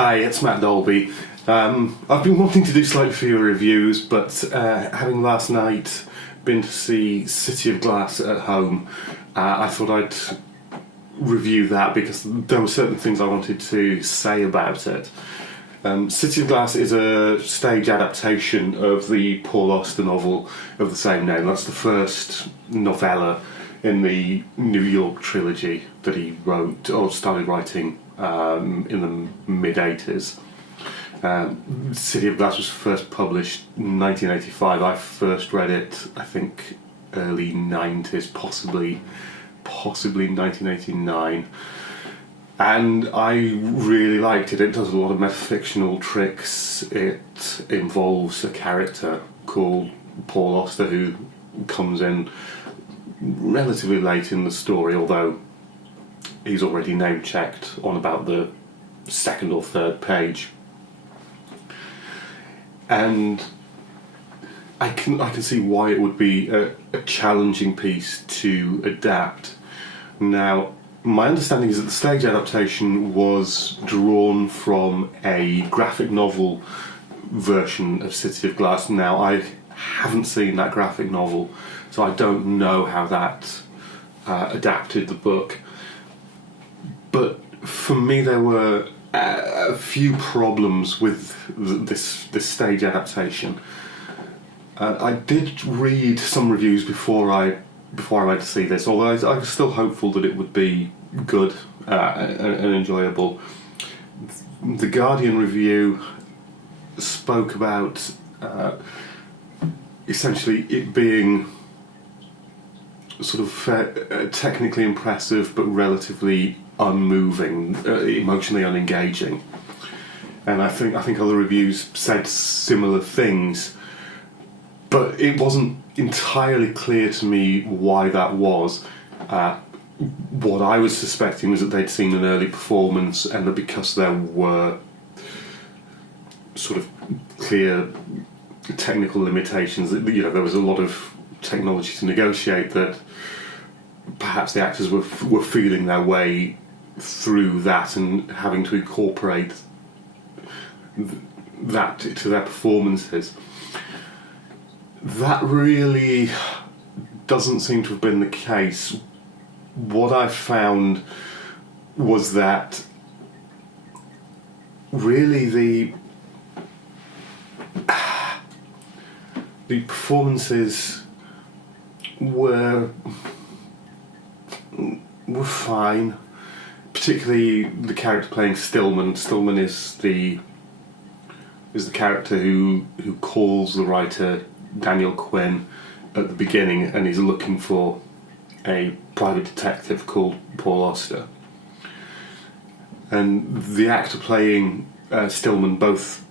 Hi, it's Matt Dalby. I've been wanting to do slightly fewer reviews, but having last night been to see City of Glass at home, I thought I'd review that because there were certain things I wanted to say about it. City of Glass is a stage adaptation of the Paul Auster novel of the same name. That's the first novella in the New York trilogy that he wrote or started writing in the mid-80s. City of Glass was first published in 1985. I first read it, I think, early 90s, possibly 1989. And I really liked it. It does a lot of metafictional tricks. It involves a character called Paul Auster who comes in relatively late in the story, although he's already name-checked on about the second or third page. And I can see why it would be a challenging piece to adapt. Now, my understanding is that the stage adaptation was drawn from a graphic novel version of City of Glass. Now, I haven't seen that graphic novel, so I don't know how that adapted the book. But for me, there were a few problems with this stage adaptation. I did read some reviews before I went to see this, although I was still hopeful that it would be good and enjoyable. The Guardian review spoke about essentially it being sort of technically impressive but relatively unmoving, emotionally unengaging. And I think other reviews said similar things, but it wasn't entirely clear to me why that was. What I was suspecting was that they'd seen an early performance, and that because there were sort of clear technical limitations, that there was a lot of technology to negotiate, that perhaps the actors were feeling their way through that and having to incorporate that to their performances. That really doesn't seem to have been the case. What I found was that really the performances were fine, particularly the character playing Stillman. Stillman is the character who calls the writer Daniel Quinn at the beginning, and he's looking for a private detective called Paul Auster. And the actor playing Stillman, both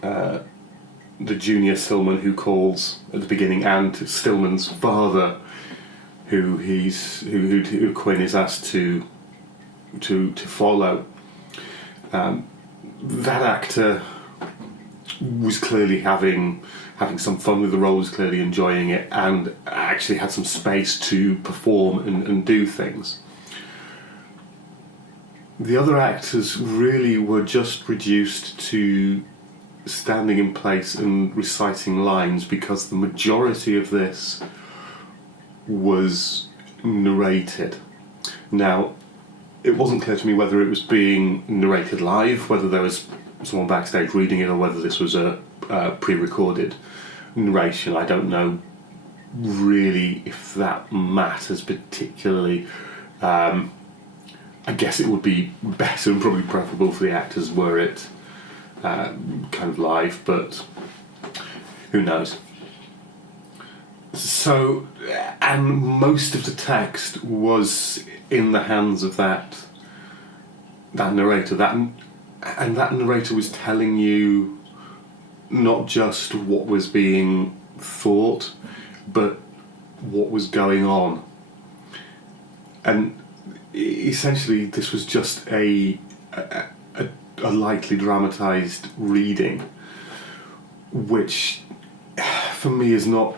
the junior Stillman who calls at the beginning and Stillman's father, who Quinn is asked to follow, that actor was clearly having some fun with the role, was clearly enjoying it, and actually had some space to perform and do things. The other actors really were just reduced to standing in place and reciting lines, because the majority of this was narrated. Now, it wasn't clear to me whether it was being narrated live, whether there was someone backstage reading it, or whether this was a pre-recorded narration. I don't know really if that matters particularly. I guess it would be better and probably preferable for the actors were it kind of live, but who knows. So, and most of the text was in the hands of that narrator. And that narrator was telling you not just what was being thought, but what was going on. And essentially, this was just a lightly dramatised reading, which for me is not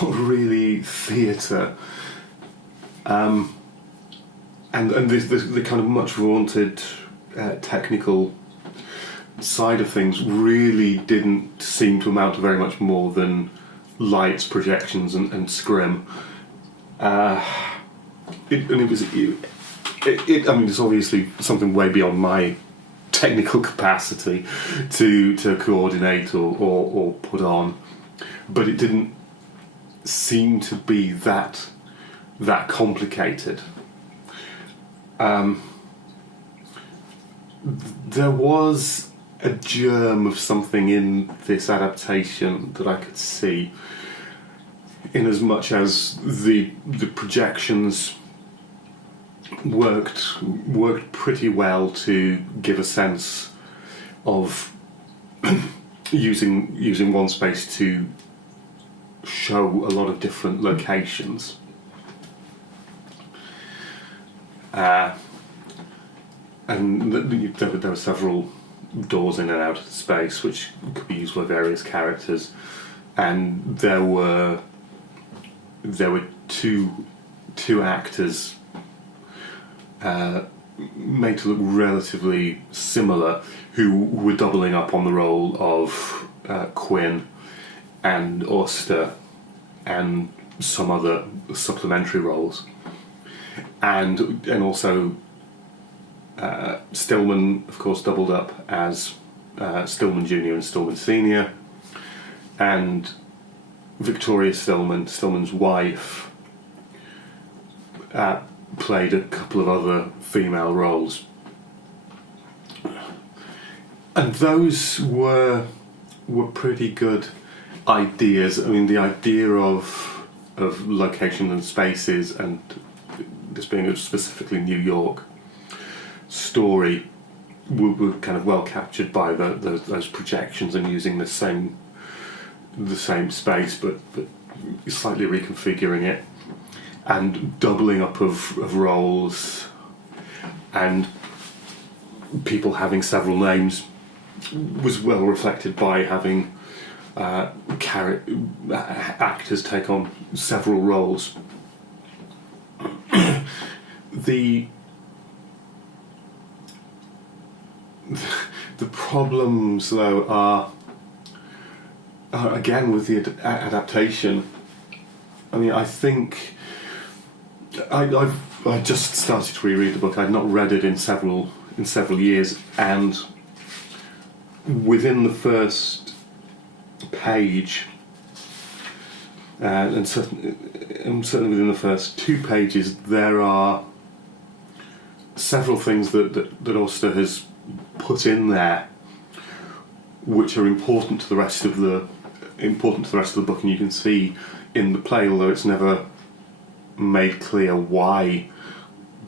really theatre. And the kind of much vaunted technical side of things really didn't seem to amount to very much more than lights, projections, and scrim. I mean, it's obviously something way beyond my technical capacity to coordinate or put on, but it didn't seem to be that complicated. There was a germ of something in this adaptation that I could see, in as much as the projections worked pretty well to give a sense of using one space to show a lot of different locations. And there were several doors in and out of the space which could be used by various characters, and there were two actors made to look relatively similar, who were doubling up on the role of Quinn and Auster and some other supplementary roles, and also Stillman, of course, doubled up as Stillman Jr. and Stillman Sr., and Victoria Stillman, Stillman's wife, played a couple of other female roles, and those were pretty good ideas. I mean, the idea of location and spaces, and this being a specifically New York story, were kind of well captured by those projections, and using the same space, but slightly reconfiguring it, and doubling up of roles, and people having several names was well reflected by having actors take on several roles. The problems, though, are again with the adaptation. I mean, I think I just started to reread the book. I'd not read it in several years, and within the first page, and certainly within the first 2 pages, there are several things that Auster has put in there which are important to the rest of the book, and you can see in the play, although it's never made clear why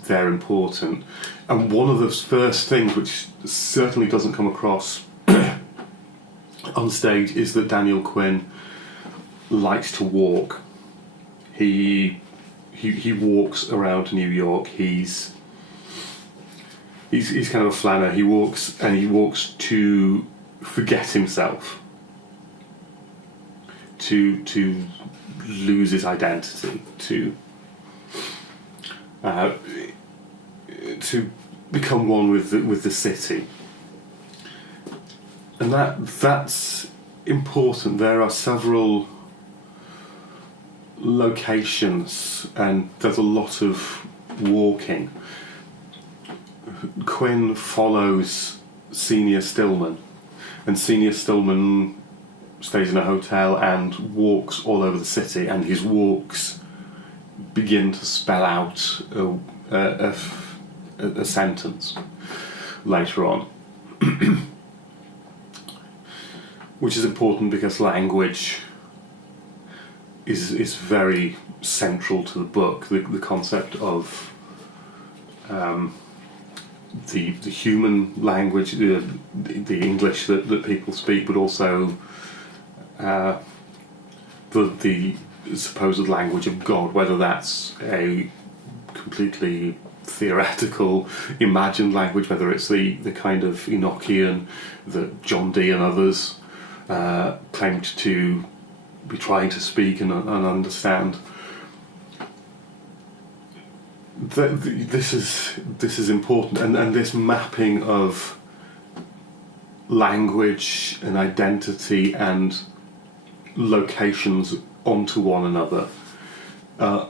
they're important. And one of the first things, which certainly doesn't come across on stage, is that Daniel Quinn likes to walk. He walks around New York. He's kind of a flanner. He walks to forget himself, to lose his identity, to become one with the city, and that's important. There are several locations, and there's a lot of walking. Quinn follows Senior Stillman, and Senior Stillman stays in a hotel and walks all over the city, and his walks begin to spell out a sentence later on, which is important because language is very central to the book. The concept of the human language, the English that people speak, but also the supposed language of God, whether that's a completely theoretical, imagined language, whether it's the kind of Enochian that John Dee and others claimed to be trying to speak and understand. this is important, and this mapping of language and identity and locations onto one another are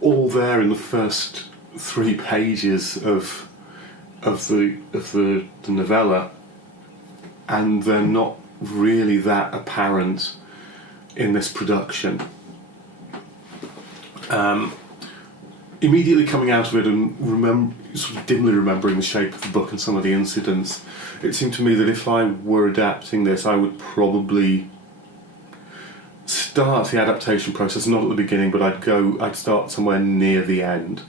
all there in the first 3 pages of the novella, and they're not really that apparent in this production. Immediately coming out of it and sort of dimly remembering the shape of the book and some of the incidents, it seemed to me that if I were adapting this, I would probably start the adaptation process not at the beginning, but I'd start somewhere near the end,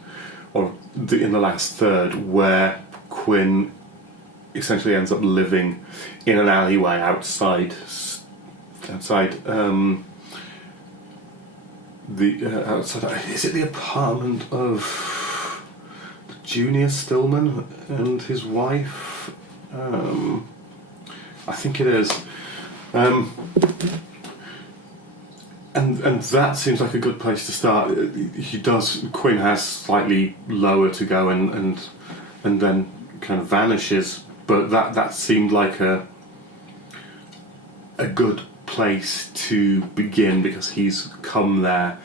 or in the last third, where Quinn essentially ends up living in an alleyway outside. Is it the apartment of Junior Stillman and his wife? I think it is. And that seems like a good place to start. Quinn has slightly lower to go and then kind of vanishes, but that seemed like a good place to begin, because he's come there.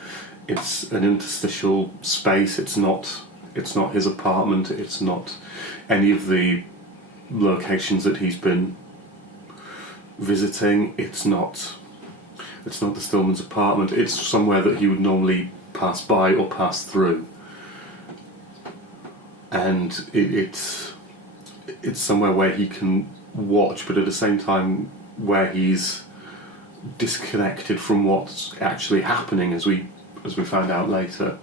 It's an interstitial space. It's not his apartment. It's not any of the locations that he's been visiting. It's not the Stillman's apartment. It's somewhere that he would normally pass by or pass through, and it's somewhere where he can watch, but at the same time where he's disconnected from what's actually happening, as we found out later.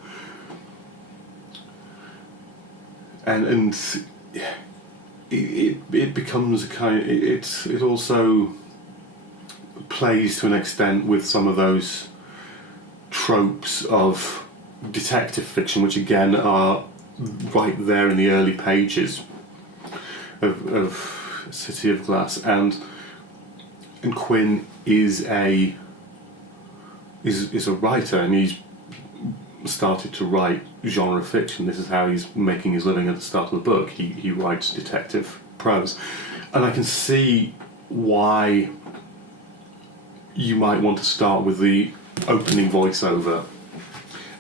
And it becomes a kind of, it also plays to an extent with some of those tropes of detective fiction, which again are right there in the early pages of City of Glass, and Quinn is a writer, and he's started to write genre fiction. This is how he's making his living at the start of the book. He writes detective prose, and I can see why you might want to start with the opening voiceover.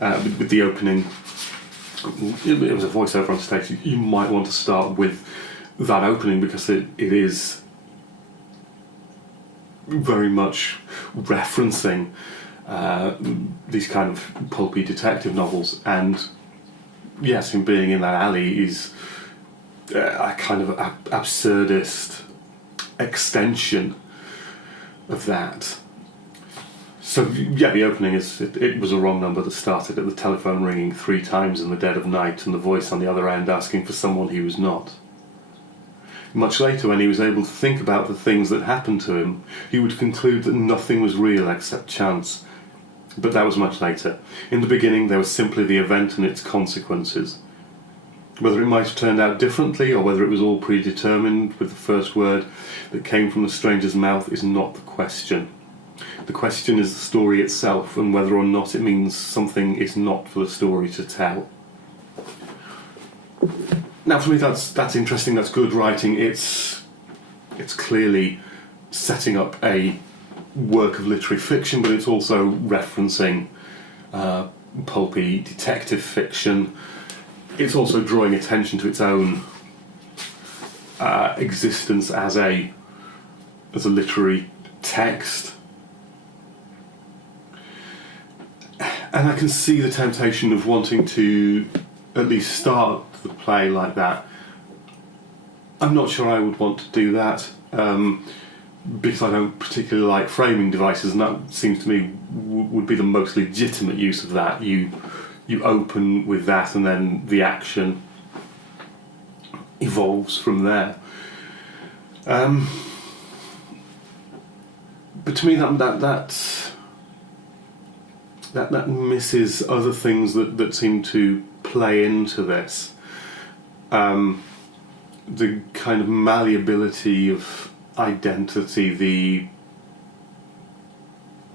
With the opening, it was a voiceover on stage. You might want to start with that opening, because it is very much referencing these kind of pulpy detective novels, and yes, him being in that alley is a kind of absurdist extension of that. So yeah, the opening is it was a wrong number that started at the telephone ringing 3 times in the dead of night, and the voice on the other end asking for someone he was not. Much later, when he was able to think about the things that happened to him, he would conclude that nothing was real except chance. But that was much later. In the beginning, there was simply the event and its consequences. Whether it might have turned out differently, or whether it was all predetermined with the first word that came from the stranger's mouth, is not the question. The question is the story itself, and whether or not it means something is not for the story to tell. Now, for me, that's interesting. That's good writing. It's clearly setting up a work of literary fiction, but it's also referencing pulpy detective fiction. It's also drawing attention to its own existence as a literary text. And I can see the temptation of wanting to at least start the play like that. I'm not sure I would want to do that, because I don't particularly like framing devices, and that seems to me would be the most legitimate use of that. You open with that, and then the action evolves from there. But to me, that misses other things that seem to play into this. The kind of malleability of identity, the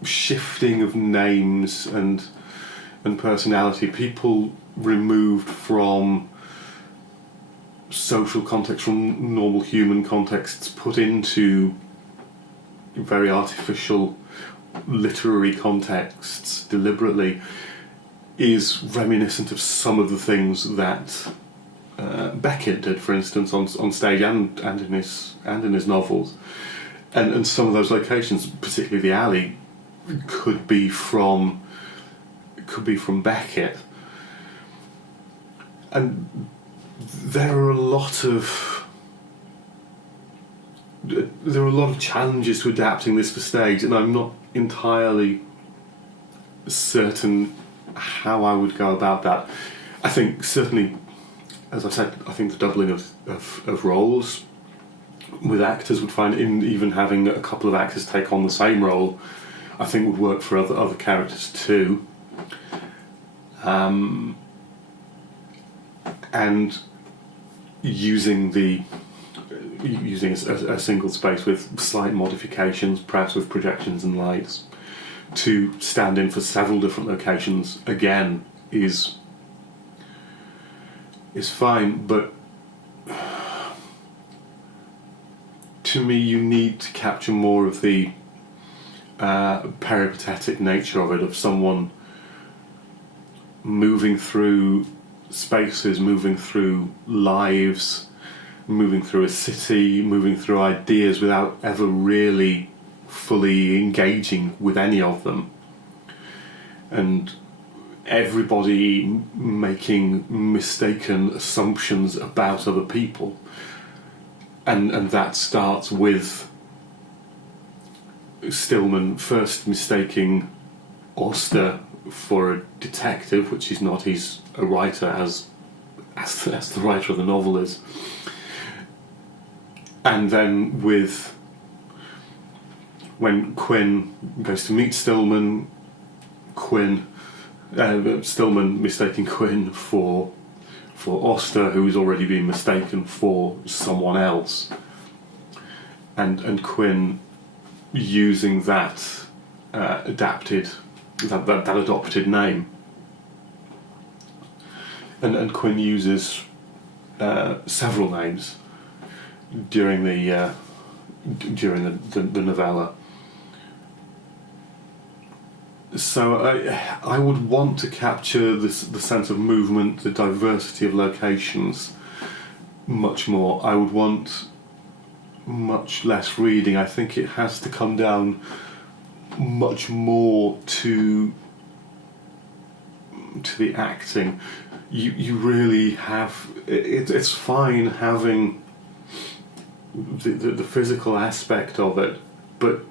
shifting of names, and and personality, people removed from social context, from normal human contexts, put into very artificial literary contexts deliberately, is reminiscent of some of the things that Beckett did, for instance, on stage and in his novels, and some of those locations, particularly the alley, could be from Beckett, and there are a lot of challenges to adapting this for stage, and I'm not entirely certain how I would go about that. I think certainly, as I've said, I think the doubling of roles with actors would find, in even having a couple of actors take on the same role, I think would work for other characters too. And using a single space with slight modifications, perhaps with projections and lights, to stand in for several different locations again is fine, but to me you need to capture more of the peripatetic nature of it, of someone moving through spaces, moving through lives, moving through a city, moving through ideas without ever really fully engaging with any of them, and everybody making mistaken assumptions about other people, and that starts with Stillman first mistaking Auster for a detective, which he's not. He's a writer, as the writer of the novel is, and then with when Quinn goes to meet Stillman, Stillman mistaking Quinn for Auster, who's already been mistaken for someone else, and Quinn using that adopted name, and Quinn uses several names during the novella. So I would want to capture the sense of movement, the diversity of locations much more. I would want much less reading. I think it has to come down much more to the acting. You really have it's fine having the physical aspect of it, but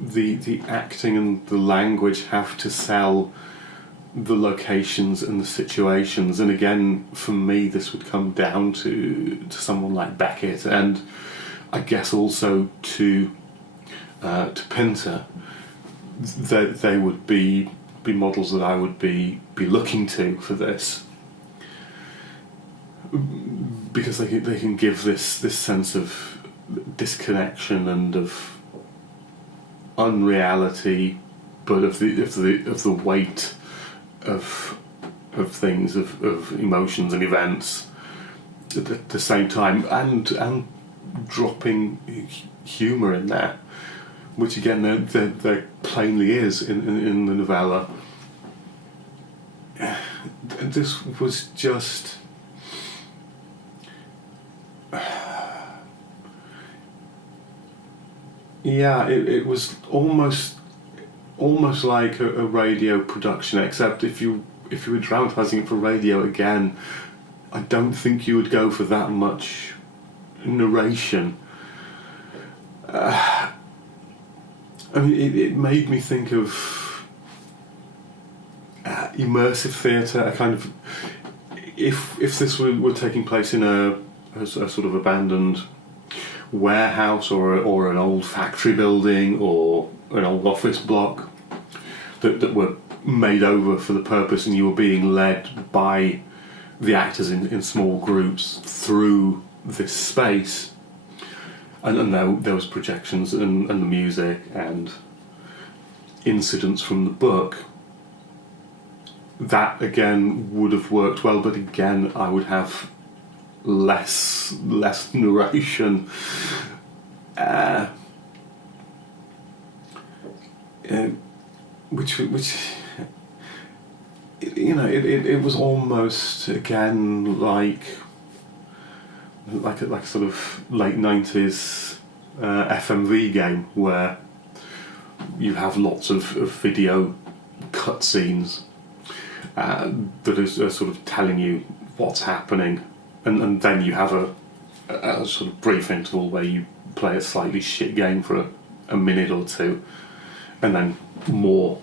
the acting and the language have to sell the locations and the situations. And again, for me, this would come down to someone like Beckett, and I guess also to Pinter. They would be models that I would be looking to for this, because they can give this sense of disconnection and of unreality, but of the weight of things, of emotions and events at the same time, and dropping humour in there, which again there plainly is in the novella. This was just it was almost like a radio production, except if you were dramatising it for radio again, I don't think you would go for that much narration. I mean, it made me think of immersive theatre, a kind of, if this were taking place in a sort of abandoned warehouse or an old factory building or an old office block that were made over for the purpose, and you were being led by the actors in small groups through this space, and there was projections and the music and incidents from the book, that again would have worked well, but again I would have less narration. Which it was almost again like a sort of late 90s FMV game where you have lots of video cutscenes that are sort of telling you what's happening, and then you have a sort of brief interval where you play a slightly shit game for a minute or two, and then more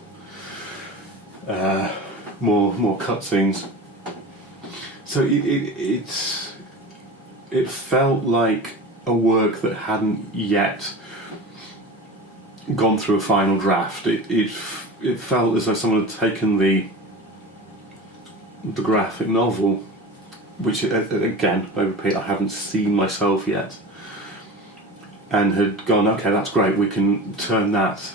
cutscenes. So it felt like a work that hadn't yet gone through a final draft. It felt as though someone had taken the graphic novel, which again I repeat I haven't seen myself yet, and had gone, okay, that's great, we can turn that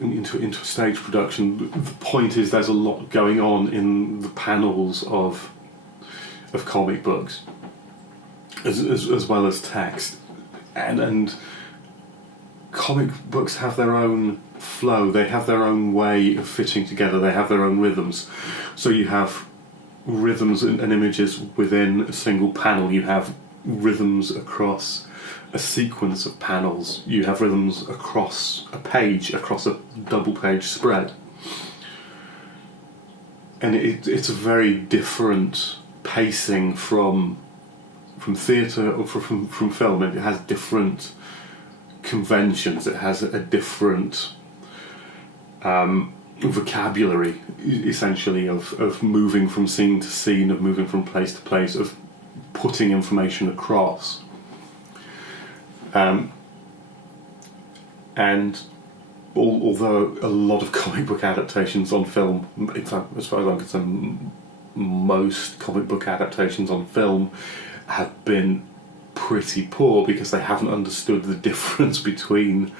into a stage production. The point is, there's a lot going on in the panels of comic books, as well as text, and comic books have their own flow. They have their own way of fitting together. They have their own rhythms. So you have rhythms and images within a single panel. You have rhythms across a sequence of panels. You have rhythms across a page, across a double-page spread. And it's a very different pacing from theatre or from film. It has different conventions. It has a different vocabulary, essentially, of moving from scene to scene, of moving from place to place, of putting information across. And although a lot of comic book adaptations on film, in fact, as far as I'm concerned, most comic book adaptations on film have been pretty poor because they haven't understood the difference between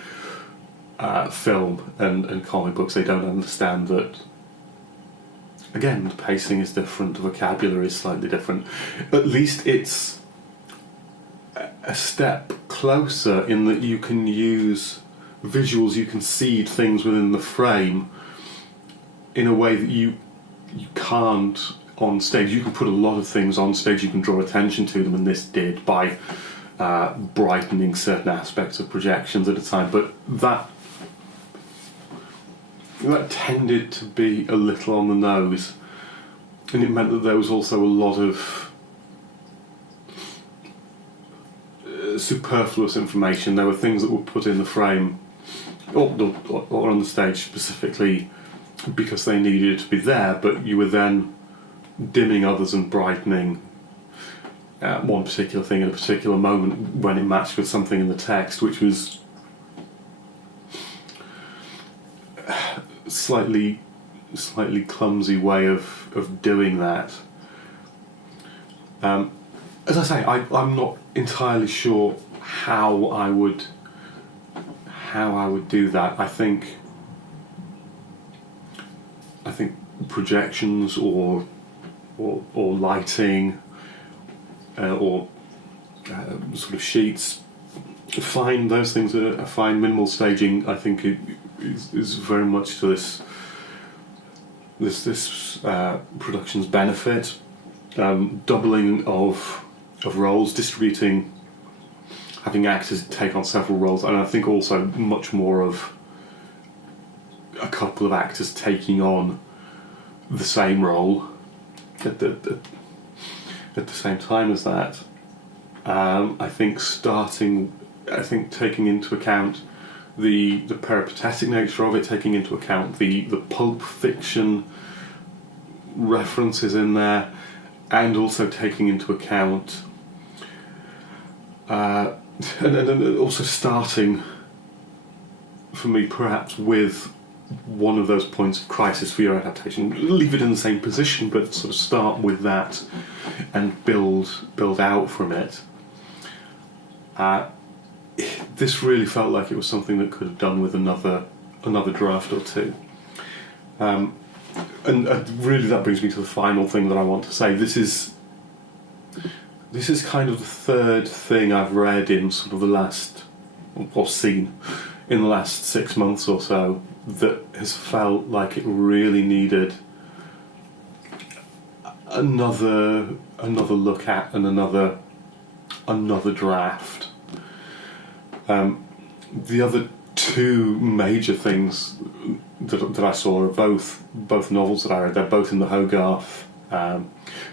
film and comic books. They don't understand that, again, the pacing is different, the vocabulary is slightly different. At least it's a step closer in that you can use visuals, you can seed things within the frame in a way that you can't on stage. You can put a lot of things on stage, you can draw attention to them, and this did by brightening certain aspects of projections at a time, but that tended to be a little on the nose, and it meant that there was also a lot of superfluous information. There were things that were put in the frame or on the stage specifically because they needed to be there, but you were then dimming others and brightening one particular thing at a particular moment when it matched with something in the text, which was slightly clumsy way of doing that. As I say, I'm not entirely sure how I would do that. I think projections or lighting or sort of sheets, fine. Those things are fine. Minimal staging, I think, it is very much to this production's benefit. Doubling of roles, distributing, having actors take on several roles, and I think also much more of a couple of actors taking on the same role at the same time as that. I think taking into account the peripatetic nature of it, taking into account the pulp fiction references in there, and also taking into account and also starting for me perhaps with one of those points of crisis for your adaptation. Leave it in the same position, but sort of start with that and build out from it. This really felt like it was something that could have done with another draft or two. and really that brings me to the final thing that I want to say. This is kind of the third thing I've read in sort of the last, or seen in the last 6 months or so, that has felt like it really needed another look at and another draft. The other two major things that I saw are both novels that I read. They're both in the Hogarth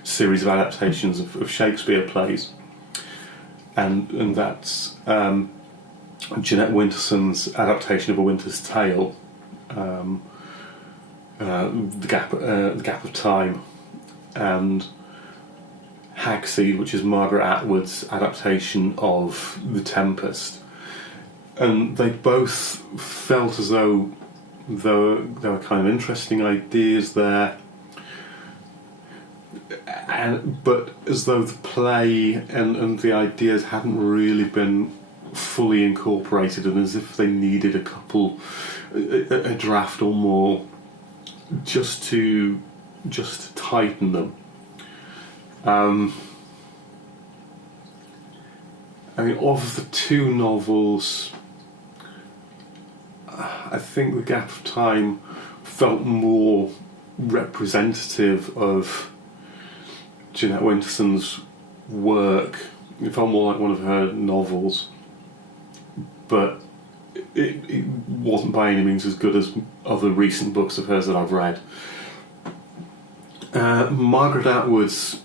series of adaptations of Shakespeare plays, and that's Jeanette Winterson's adaptation of A Winter's Tale, the Gap of Time, and Hagseed, which is Margaret Atwood's adaptation of The Tempest. And they both felt as though there were kind of interesting ideas there, but as though the play and the ideas hadn't really been fully incorporated, and as if they needed a draft or more just to tighten them. I mean, of the two novels, I think The Gap of Time felt more representative of Jeanette Winterson's work. It felt more like one of her novels, but it wasn't by any means as good as other recent books of hers that I've read. Margaret Atwood's,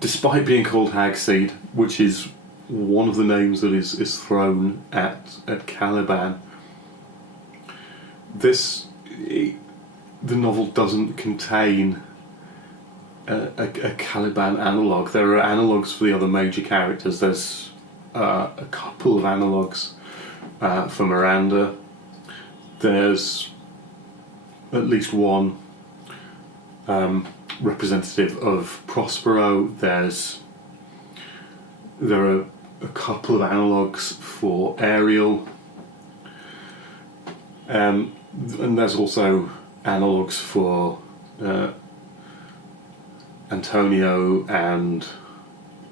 despite being called Hagseed, which is one of the names that is thrown at Caliban, the novel doesn't contain a Caliban analogue. There are analogues for the other major characters. There's a couple of analogues for Miranda. There's at least one representative of Prospero. There are a couple of analogues for Ariel, and there's also analogues for Antonio and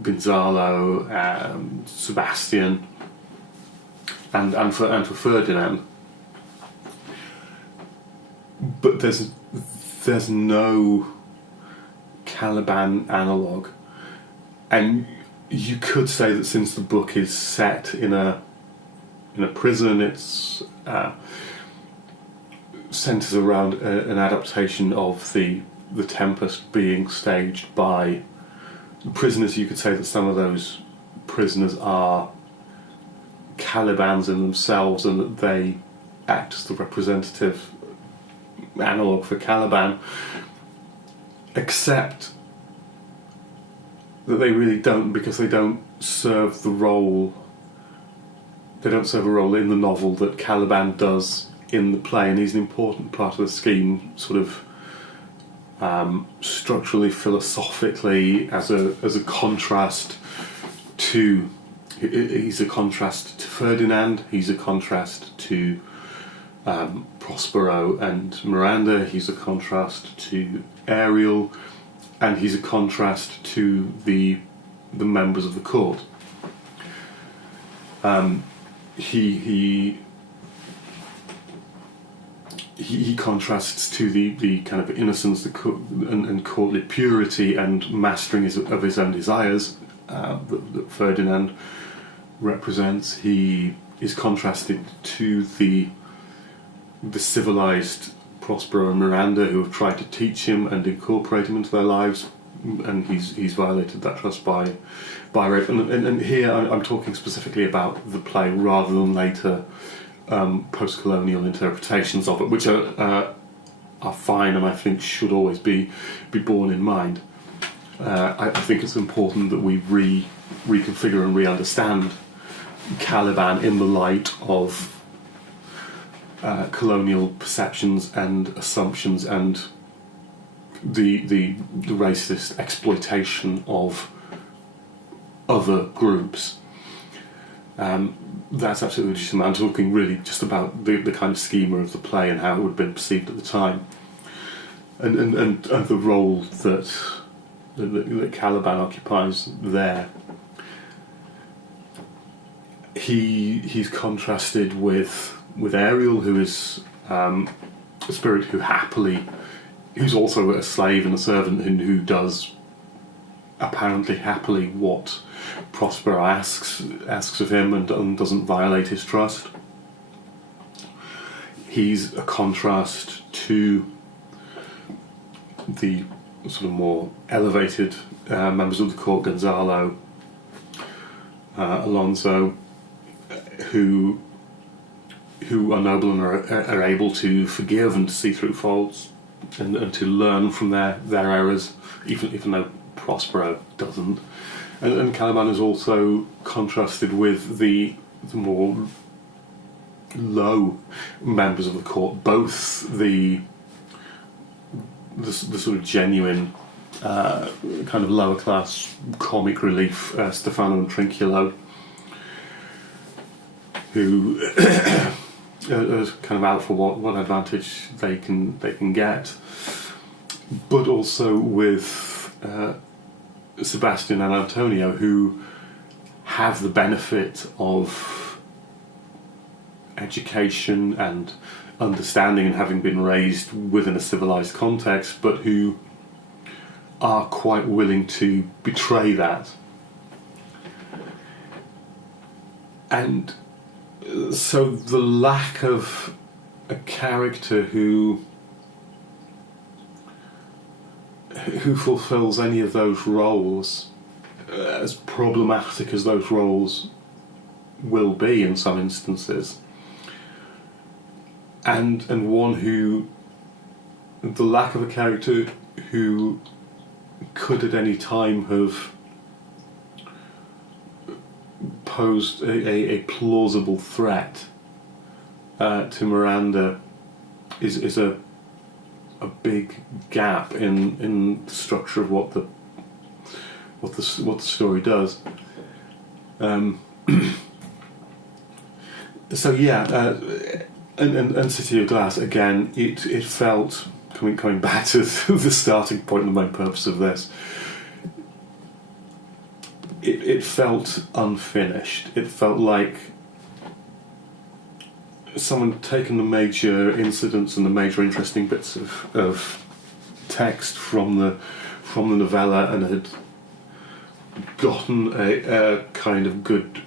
Gonzalo and Sebastian, and for Ferdinand. But there's no Caliban analogue, and you could say that since the book is set in a prison, it's centres around an adaptation of the Tempest being staged by prisoners. You could say that some of those prisoners are Calibans in themselves, and that they act as the representative analogue for Caliban, except that they really don't, because they don't serve the role. They don't serve a role in the novel that Caliban does in the play, and he's an important part of the scheme, sort of structurally, philosophically, as a contrast to. He's a contrast to Ferdinand. He's a contrast to Prospero and Miranda. He's a contrast to Ariel, and he's a contrast to the members of the court. He contrasts to the kind of innocence and courtly purity and mastering of his own desires that Ferdinand represents. He is contrasted to the civilized Prospero and Miranda, who have tried to teach him and incorporate him into their lives, and he's violated that trust by rape. And here I'm talking specifically about the play rather than later post-colonial interpretations of it, which are fine and I think should always be borne in mind. I think it's important that we reconfigure and re-understand Caliban in the light of colonial perceptions and assumptions and the racist exploitation of other groups. That's absolutely legitimate. I'm talking really just about the kind of schema of the play and how it would have been perceived at the time. and the role that Caliban occupies there. He's contrasted with Ariel, who is a spirit who's also a slave and a servant, and who does apparently happily what Prospero asks of him, and doesn't violate his trust. He's a contrast to the sort of more elevated members of the court, Gonzalo, Alonso, who are noble and are able to forgive and to see through faults and to learn from their errors, even though Prospero doesn't. And Caliban is also contrasted with the more low members of the court, both the sort of genuine kind of lower class comic relief Stefano and Trinculo, who are kind of out for what advantage they can get, but also with Sebastian and Antonio, who have the benefit of education and understanding and having been raised within a civilized context, but who are quite willing to betray that. And so the lack of a character who fulfills any of those roles, as problematic as those roles will be in some instances, and one who, the lack of a character who could at any time have posed a plausible threat to Miranda is a big gap in the structure of what the story does. So yeah, and City of Glass again. It felt, coming back to the starting point, the main purpose of this. It felt unfinished. It felt like someone had taken the major incidents and the major interesting bits of text from the novella and had gotten a kind of good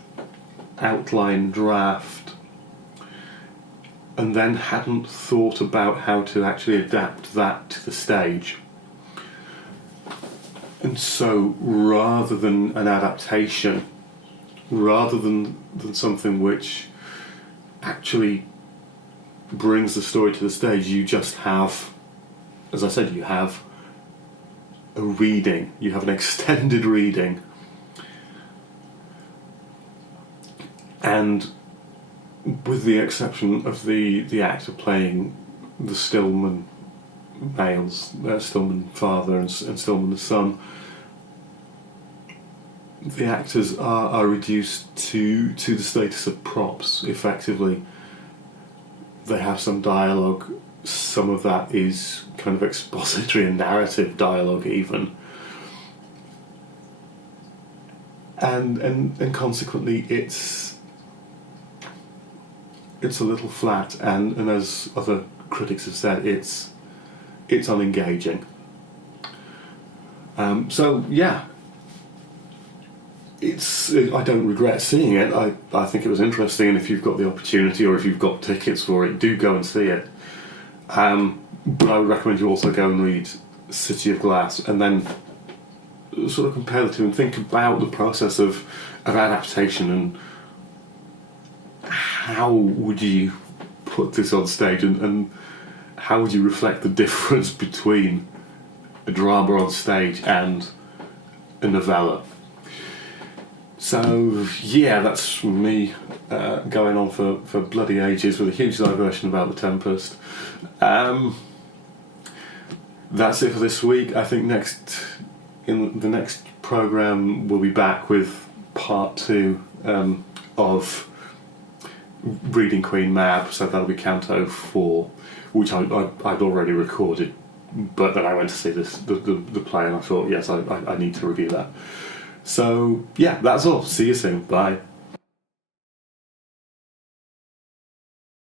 outline draft, and then hadn't thought about how to actually adapt that to the stage. And so, rather than an adaptation, rather than something which actually brings the story to the stage, you just have, as I said, you have a reading, you have an extended reading. And with the exception of the actor playing the Stillman males, Stillman father and Stillman the son, the actors are reduced to the status of props, effectively. They have some dialogue, some of that is kind of expository and narrative dialogue even. And consequently it's a little flat, and as other critics have said, it's unengaging. So yeah, I don't regret seeing it. I think it was interesting, and if you've got the opportunity or if you've got tickets for it, do go and see it. But I would recommend you also go and read City of Glass, and then sort of compare the two and think about the process of adaptation and how would you put this on stage, and how would you reflect the difference between a drama on stage and a novella. So yeah, that's me going on for bloody ages with a huge diversion about The Tempest. That's it for this week. I think in the next programme we'll be back with part 2 of reading Queen Mab, so that'll be Canto 4, which I'd already recorded but then I went to see the play, and I thought, yes, I need to review that. So yeah, that's all. See you soon. Bye.